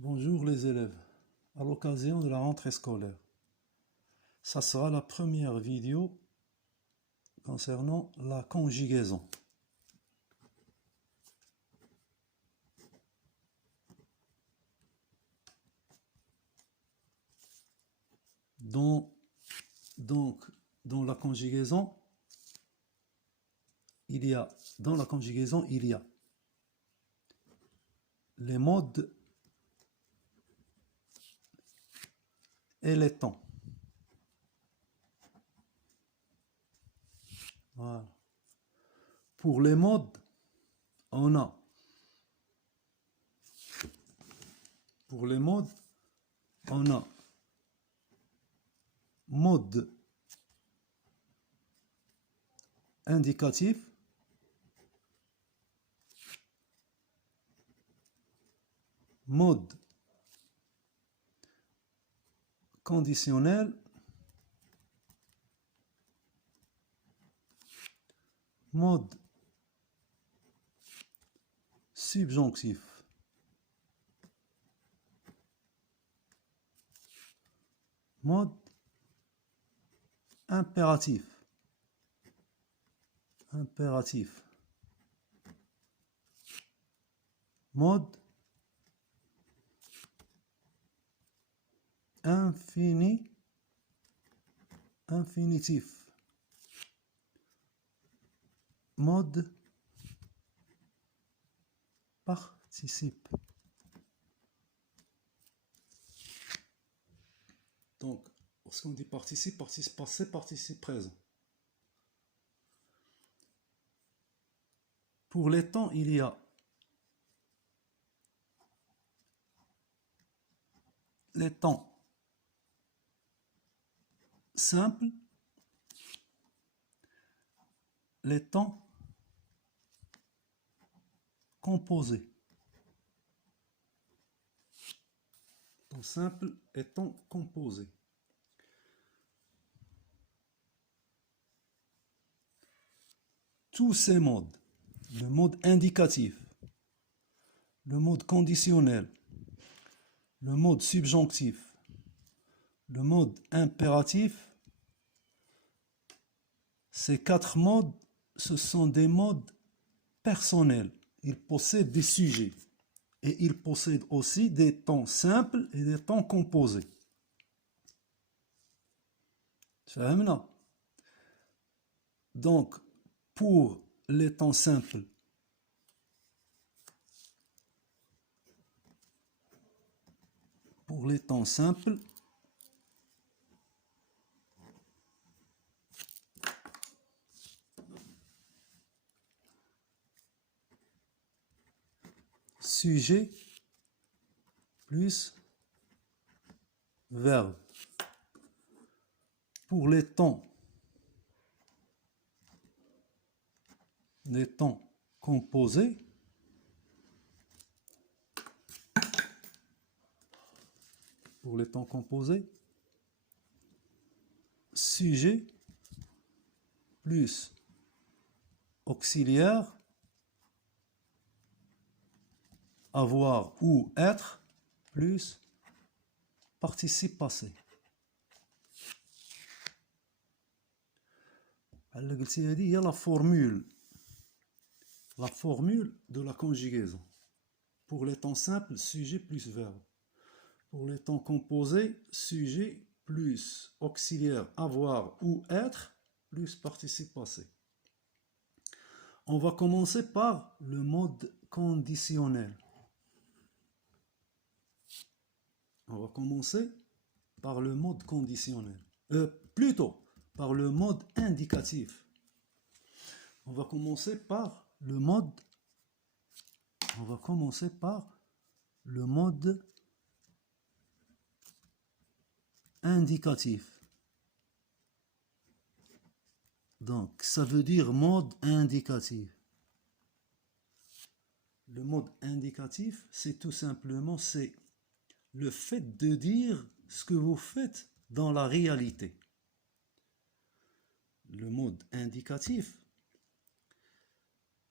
Bonjour les élèves, à l'occasion de la rentrée scolaire. Ça sera la première vidéo concernant la conjugaison. Dans la conjugaison, il y a les modes et les temps. Voilà. Pour les modes, on a mode indicatif, mode conditionnel, mode subjonctif. Mode impératif. Mode infinitif. Mode participe. Donc, lorsqu'on dit participe, participe passé, participe présent. Pour les temps, il y a les temps simples, les temps composés. Temps simple et temps composé. Tous ces modes, le mode indicatif, le mode conditionnel, le mode subjonctif, le mode impératif, ces quatre modes, ce sont des modes personnels. Ils possèdent des sujets et ils possèdent aussi des temps simples et des temps composés. فهمنا؟ Donc, pour les temps simples, sujet plus verbe. Pour les temps composés, sujet plus auxiliaire, avoir ou être, plus participe passé. Il y a la formule de la conjugaison. Pour les temps simples, sujet plus verbe. Pour les temps composés, sujet plus auxiliaire avoir ou être plus participe passé. On va commencer par le mode conditionnel. Plutôt par le mode indicatif. On va commencer par le mode indicatif. Donc, ça veut dire mode indicatif. Le mode indicatif, c'est tout simplement le fait de dire ce que vous faites dans la réalité. Le mode indicatif,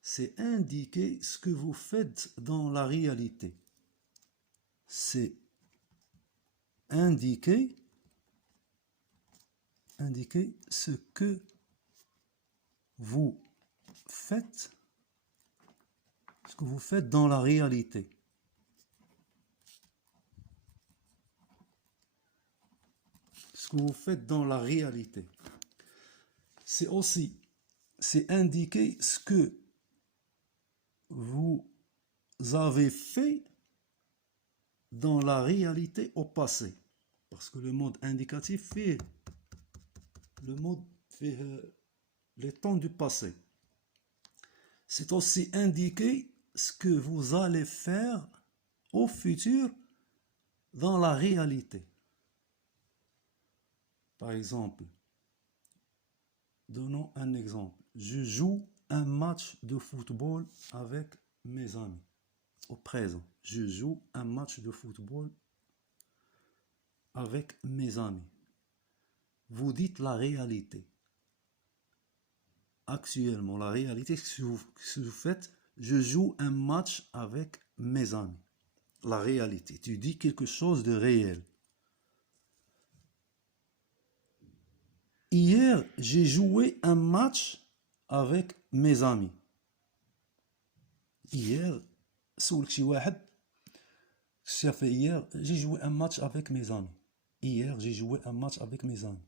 c'est indiquer ce que vous faites dans la réalité. c'est indiquer ce que vous faites, dans la réalité. Ce que vous faites dans la réalité. C'est indiquer ce que vous avez fait dans la réalité au passé. Parce que le mode indicatif fait les temps du passé. C'est aussi indiquer ce que vous allez faire au futur dans la réalité. Par exemple, donnons un exemple. Je joue un match de football avec mes amis. Au présent, je joue un match de football avec mes amis. Vous dites la réalité. Actuellement, la réalité, ce que vous faites, je joue un match avec mes amis. La réalité, tu dis quelque chose de réel. Hier, j'ai joué un match avec mes amis. Hier, hier, j'ai joué un match avec mes amis. Hier, j'ai joué un match avec mes amis.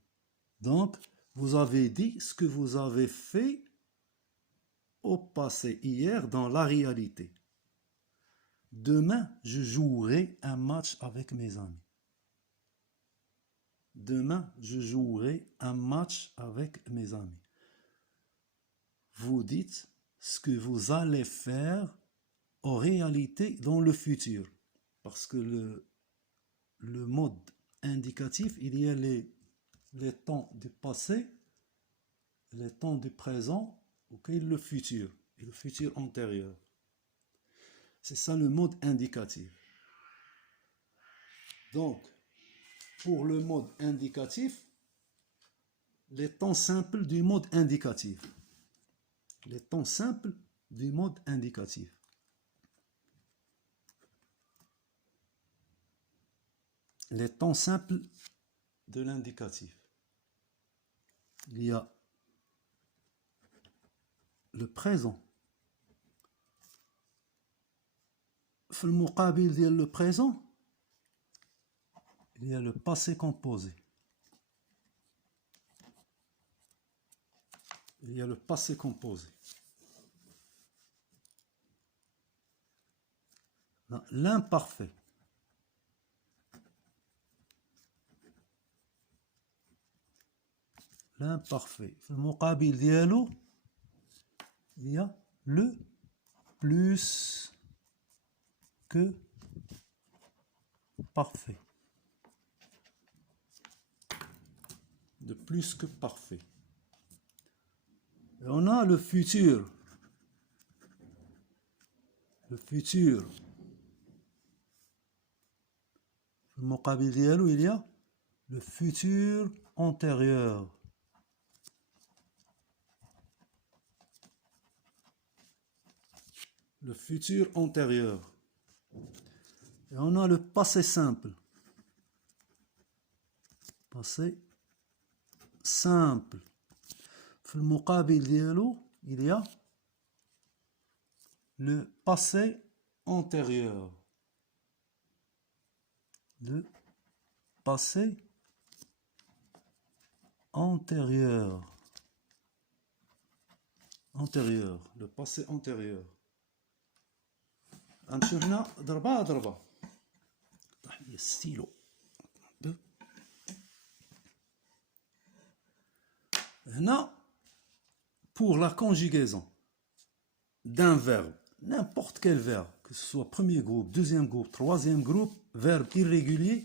Donc, vous avez dit ce que vous avez fait au passé, hier, dans la réalité. Demain, je jouerai un match avec mes amis. Demain, je jouerai un match avec mes amis. Vous dites ce que vous allez faire en réalité dans le futur. Parce que le mode indicatif, il y a les temps du passé, les temps du présent, okay, le futur et le futur antérieur. C'est ça le mode indicatif. Donc, pour le mode indicatif, les temps simples du mode indicatif. Les temps simples du mode indicatif. Les temps simples de l'indicatif. Il y a le présent. في المقابل ديال le présent, il y a le passé composé. Il y a le passé composé. L'imparfait. L'imparfait. في المقابل ديالو, il y a le plus que parfait. De plus que parfait. Et on a le futur. Le futur. Le muqabil dialou, il y a le futur antérieur. Le futur antérieur. Et on a le passé simple. Passé simple. في المقابل ديالو, il y a le passé antérieur. Le passé antérieur. Antérieur. Le passé antérieur. نمشيو هنا ضربة ضربة. طاح لي الستيلو. هنا pour la conjugaison d'un verbe, n'importe quel verbe, que ce soit premier groupe, deuxième groupe, troisième groupe, verbe irrégulier,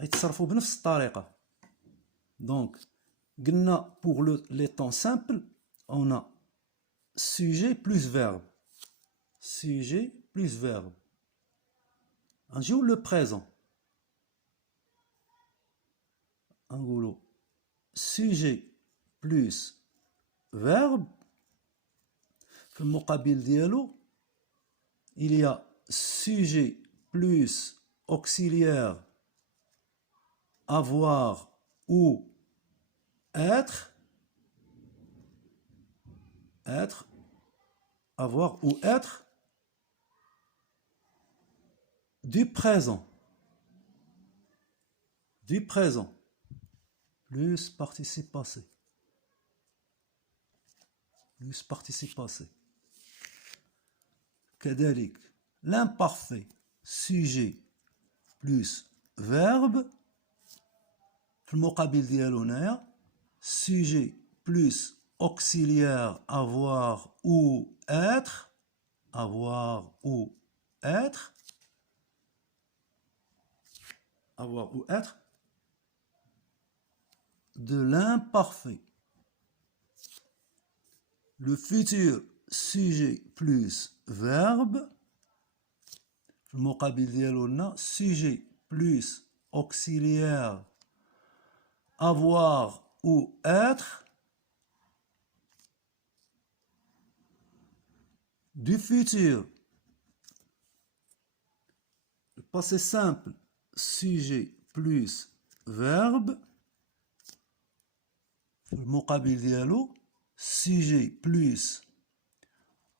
يتصرفوا بنفس الطريقة. Donc, قلنا pour les temps simples, on a sujet plus verbe. Sujet plus verbe. نجيو le présent. نقولوا sujet plus verbe. في المقابل ديالو, il y a sujet plus auxiliaire avoir ou être, avoir ou être du présent plus participe passé كذلك l'imparfait sujet plus verbe في المقابل ديالو هنايا sujet plus auxiliaire avoir ou être de l'imparfait. Le futur sujet plus verbe في المقابل ديالو لنا sujet plus auxiliaire avoir ou être du futur. Le passé simple sujet plus verbe في المقابل ديالو sujet plus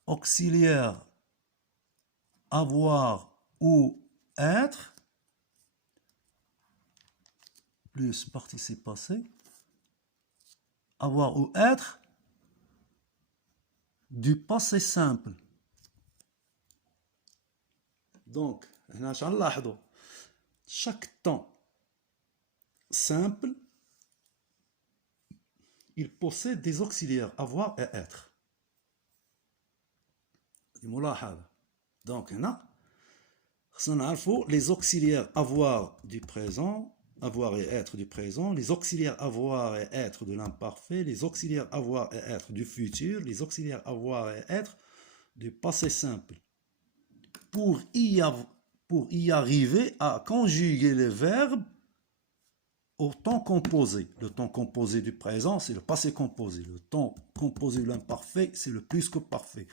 auxiliaire avoir ou être plus participe passé avoir ou être du passé simple. Donc هنا اش غنلاحظوا chaque temps simple il possède des auxiliaires avoir et être. ملاحظة. Donc هنا خصنا نعرفوا les auxiliaires avoir du présent, avoir et être du présent, les auxiliaires avoir et être de l'imparfait, les auxiliaires avoir et être du futur, les auxiliaires avoir et être du passé simple. Pour y arriver à conjuguer les verbes au temps composé. Le temps composé du présent, c'est le passé composé. Le temps composé de l'imparfait, c'est le plus que parfait.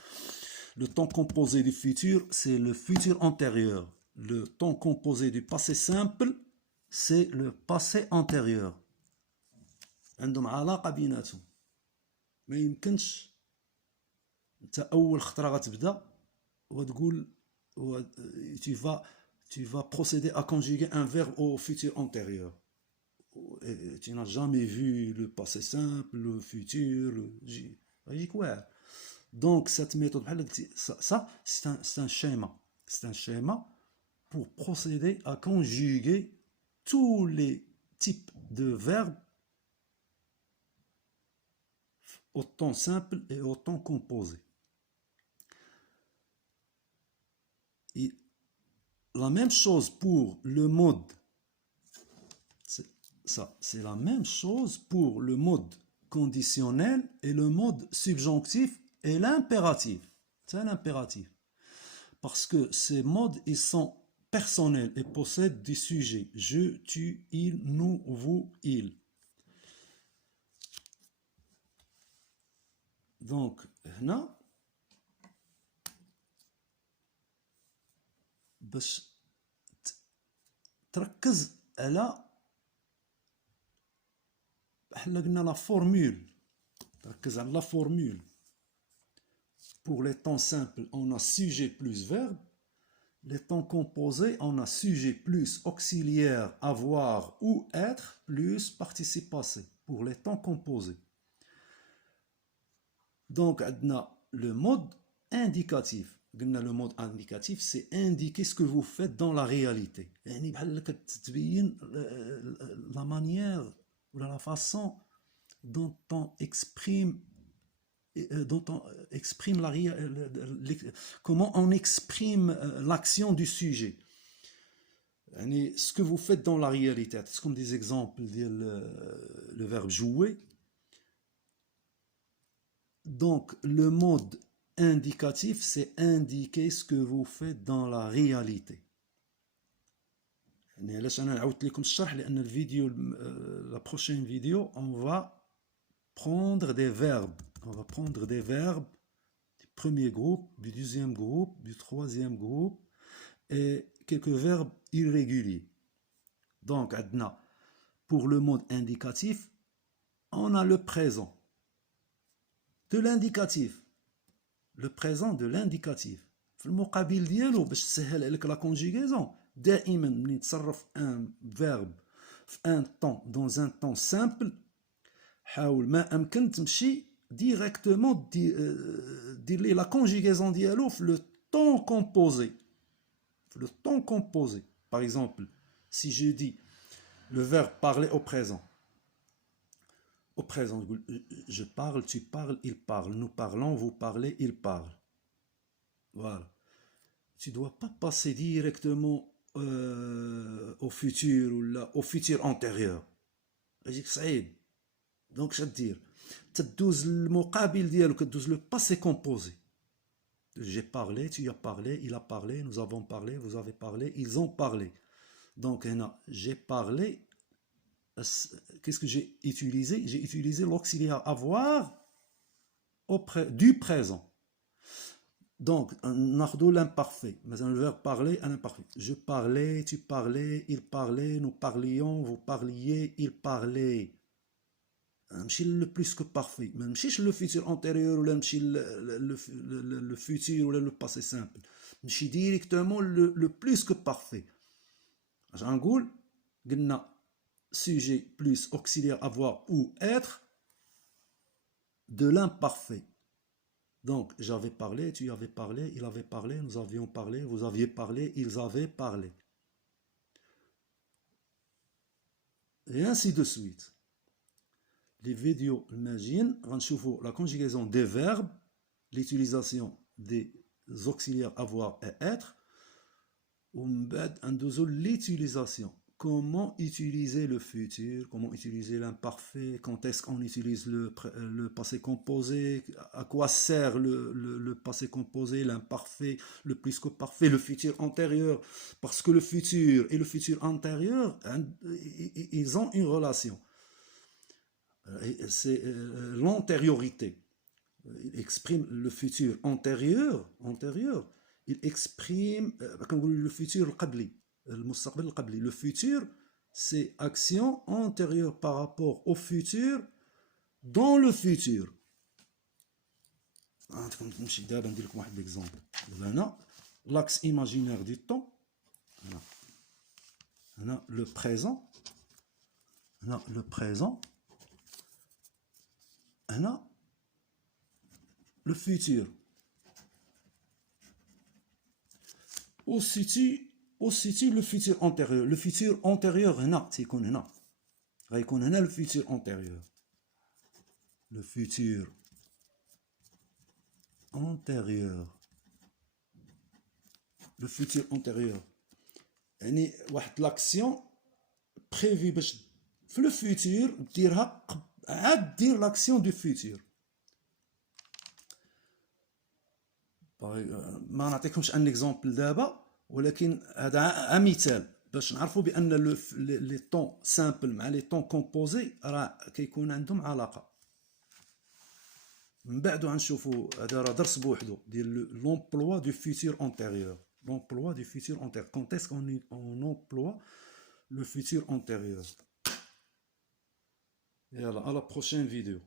Le temps composé du futur, c'est le futur antérieur. Le temps composé du passé simple, c'est le passé antérieur. عندهم علاقة بيناتهم. ما يمكنش انت اول خطرة غتبدا وتقول tu vas procéder à conjuguer un verbe au futur antérieur. Et tu n'as jamais vu le passé simple, le futur, donc cette méthode, ça c'est un schéma. C'est un schéma pour procéder à conjuguer tous les types de verbes au temps simple et au temps composé. Et la même chose pour le mode. C'est la même chose pour le mode conditionnel et le mode subjonctif et l'impératif. C'est l'impératif. Parce que ces modes, ils sont personnels et possèdent des sujets. Je, tu, il, nous, vous, il. Donc, هنا باش تركز على بحال قلنا لا فورمول. تركز على لا فورمول. Pour les temps simples, on a sujet plus verbe. Les temps composés, on a sujet plus auxiliaire avoir ou être plus participe passé. Pour les temps composés. Donc, on a le mode indicatif. Le mode indicatif, c'est indiquer ce que vous faites dans la réalité. La manière ou la façon dont on exprime comment on exprime l'action du sujet. Ce que vous faites dans la réalité. C'est comme des exemples, le verbe jouer. Donc, le mode indicatif, c'est indiquer ce que vous faites dans la réalité. La prochaine vidéo, on va prendre des verbes. On va prendre des verbes du premier groupe, du deuxième groupe, du troisième groupe, et quelques verbes irréguliers. Donc, pour le mode indicatif, on a le présent de l'indicatif. Le présent de l'indicatif. في المقابل ديالو باش تسهل عليك لا كونجيغيزون دائما ملي تصرف ان فيرب في ان طون دون ان طون سامبل حاول ما امكن تمشي ديريكتومون دير لي لا كونجيغيزون ديالو في لو طون كومبوزي. في لو طون كومبوزي. Par exemple, si je dis le verbe parler au présent. Au présent, je parle, tu parles, il parle. Nous parlons, vous parlez, il parle. Voilà. Tu ne dois pas passer directement au futur ou là, au futur antérieur. Donc, je veux dire, tu dois le muqabil ديالو كدوز le passé composé. J'ai parlé, tu as parlé, il a parlé, nous avons parlé, vous avez parlé, ils ont parlé. Donc, j'ai parlé. Qu'est-ce que j'ai utilisé? J'ai utilisé l'auxiliaire avoir du présent. Donc, on a l'imparfait. Mais le verbe parler, un imparfait. Je parlais, tu parlais, il parlait, nous parlions, vous parliez, il parlait. Le plus que parfait. Même le futur antérieur ou le futur ou le passé simple. Directement le plus que parfait. J'engoule, sujet plus auxiliaire avoir ou être de l'imparfait. Donc, j'avais parlé, tu avais parlé, il avait parlé, nous avions parlé, vous aviez parlé, ils avaient parlé. Et ainsi de suite. Les vidéos imagine, on la conjugaison des verbes, l'utilisation des auxiliaires avoir et être, ou l'utilisation. Comment utiliser le futur, comment utiliser l'imparfait, quand est-ce qu'on utilise le passé composé, à quoi sert le passé composé, l'imparfait, le plus que parfait, le futur antérieur, parce que le futur et le futur antérieur, ils ont une relation. C'est l'antériorité. Il exprime le futur antérieur, il exprime le futur qabli. Le futur, c'est action antérieure par rapport au futur dans le futur. L'axe imaginaire du temps, le présent, le présent, le futur. Aussi le futur antérieur. Le futur antérieur, c'est qu'on a. Le futur antérieur. Le futur antérieur. Le futur antérieur. L'action prévue dans le futur, dire l'action du futur. ما نعطيكمش ان اكزامبل دابا ولكن هذا مثال باش نعرفوا بان لي طون سامبل مع لي طون كومبوزي راه كيكون عندهم علاقه. من بعد غنشوفوا هذا راه درس بوحدو ديال لومبلوا دو فيتور انتيريور. L'emploi du futur antérieur. Quand est-ce qu'on emploie le futur antérieur? Et à la prochaine vidéo.